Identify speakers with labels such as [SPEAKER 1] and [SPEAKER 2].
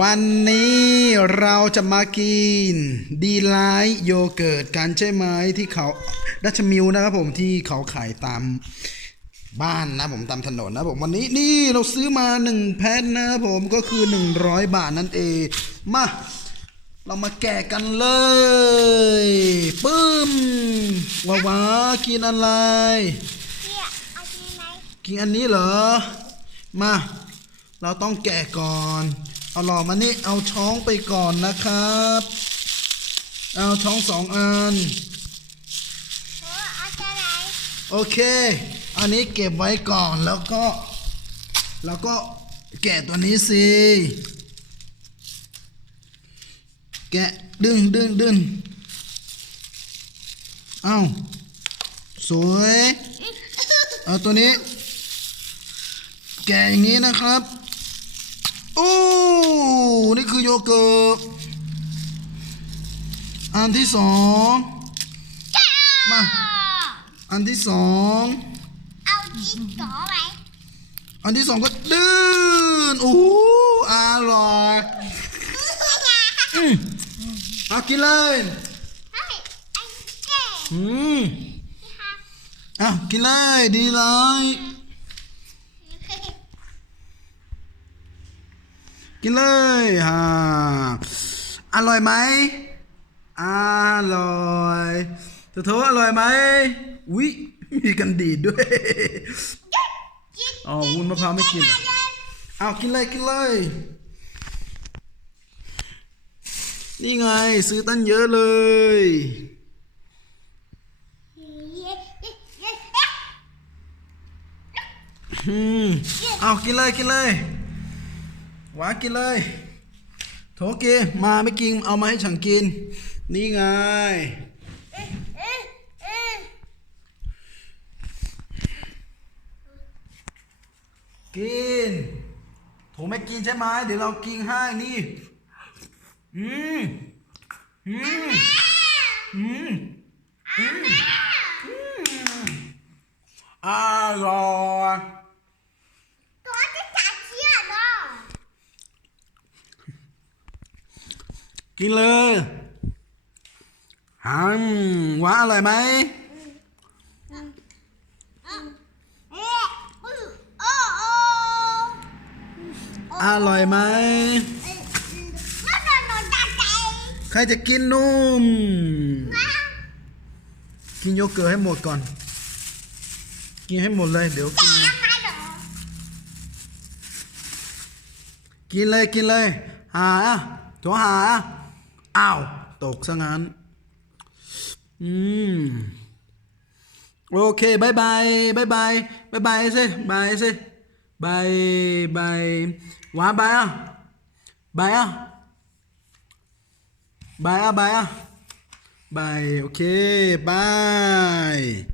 [SPEAKER 1] วันนี้เราจะมากิน ดีไลท์โยเกิร์ตกันใช่ไหมที่เขาดัชมิลนะครับผมที่เขาขายตามบ้านนะผมตามถนนนะผมวันนี้นี่เราซื้อมาหนึ่งแพ็คนะครับผมก็คือ 100 บาทนั่นเอง มา เรามาแกะกันเลยปึ้มว้าวากินอะไร
[SPEAKER 2] เนี่ย
[SPEAKER 1] กินอันนี้เหรอ มา เราต้องแกะก่อน เอาหล่อมานี่เอาช้องไปก่อนนะครับ เอาช้องสองอันโอเค อันนี้เก็บไว้ก่อนแล้วก็ แล้วก็แกะตัวนี้สิ แกะดึงดึงดึงเอาสวย เอาตัวนี้ แกะอย่างนี้นะครับ อ้นี่คือโยเกิร์ตอันที่สองมาอันที่สอง
[SPEAKER 2] เอาจีก่อไหม
[SPEAKER 1] อันที่สองก็ดื้นโอ้โหอร่อยอืมเอากินเลย
[SPEAKER 2] เฮ้ยไอ้เจ๊
[SPEAKER 1] อืม
[SPEAKER 2] นี่ค่ะ
[SPEAKER 1] อะกินเลยดีเลย กินเลยฮ่าอร่อยไหมอร่อยเธอโทอร่อยไหมอุ้ยมีกันดีดด้วยอ๋อวุ้นมะพร้าวไม่กินเหรอเอากินเลยกินเลยนี่ไงซื้อตั้งเยอะเลยอืมเอากินเลยกินเลย หวานกินเลย โถกินมาไม่กินเอามาให้ฉันกิน นี่ไง กินโถไม่กินใช่ไหมเดี๋ยวเรากินให้นี่ อืมอืม อืม อืมอืมอร่อย
[SPEAKER 2] ตัวจะจัดเชี่ยเนาะ
[SPEAKER 1] กินเลยฮัมหวานอร่อยไหม
[SPEAKER 2] อ
[SPEAKER 1] ร่อยไหม
[SPEAKER 2] ใค
[SPEAKER 1] รจะกินนุ่ม กินโยเกิร์ตให้หมดก่อน กินให้หมดเลย เดี๋ยวกินนะ
[SPEAKER 2] ใครเหรอ
[SPEAKER 1] กินเลยกินเลย หาอะถั่วหา อะอ้าว ตกซะงั้น อืม โอเคบายบายบายบายบายบายสิบายสิบายบายหวานบายอะบายอะบายอะบายอะบายโอเคบาย